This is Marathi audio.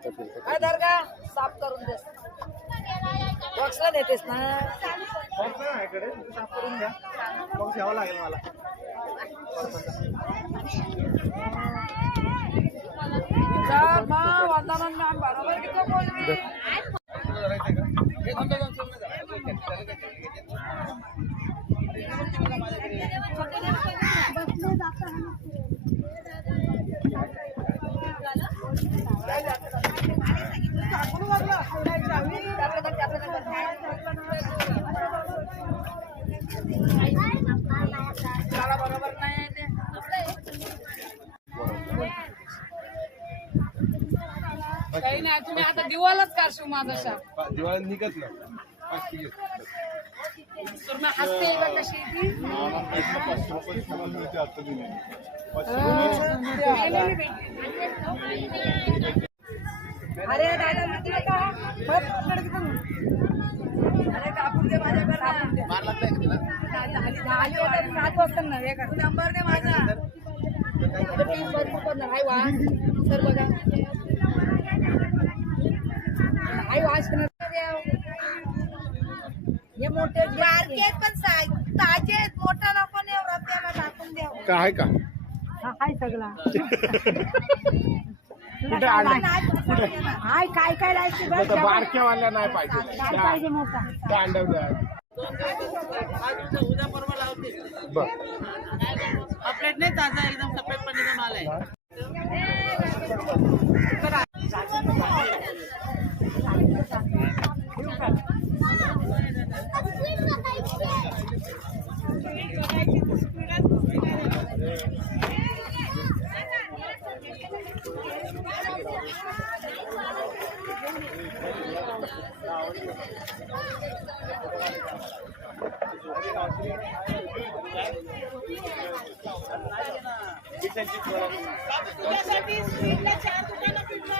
काय दर का साफ करून देस बॉक्सला देतेस ना बॉक्स आहे माझ्याकडे साफ करून द्या बॉक्स घ्यावा लागेल मला सर मां वंदना मॅम बरोबर किती बोलली बरोबर नाही काही नाही तुम्ही आता दिवाळच करशो माझा शाप दिवाळी निघत ना पूर्ण हसते बघ कशी ती अरे दादा माहिती का अरे कापून दे माझ्याकडे झाली 7 वाजता नव्हे का नंबर दे माझा टीम भरपूर करणार हाय वा सर बघा हाय वाश हे मोठे बारकेत पण ताजे मोठा नको ने रत्याला टाकून द्या काय का हा हाय सगळा हाय काय काय लायचं बारक्यावाल्या नाही पाहिजे काय पाहिजे मोठा दांडव द्या अपडेट नाही ताजा एकदम सफेद पनीचा माल आहे तुझ्यासाठी स्वीटला 4 दुकानं फिरलं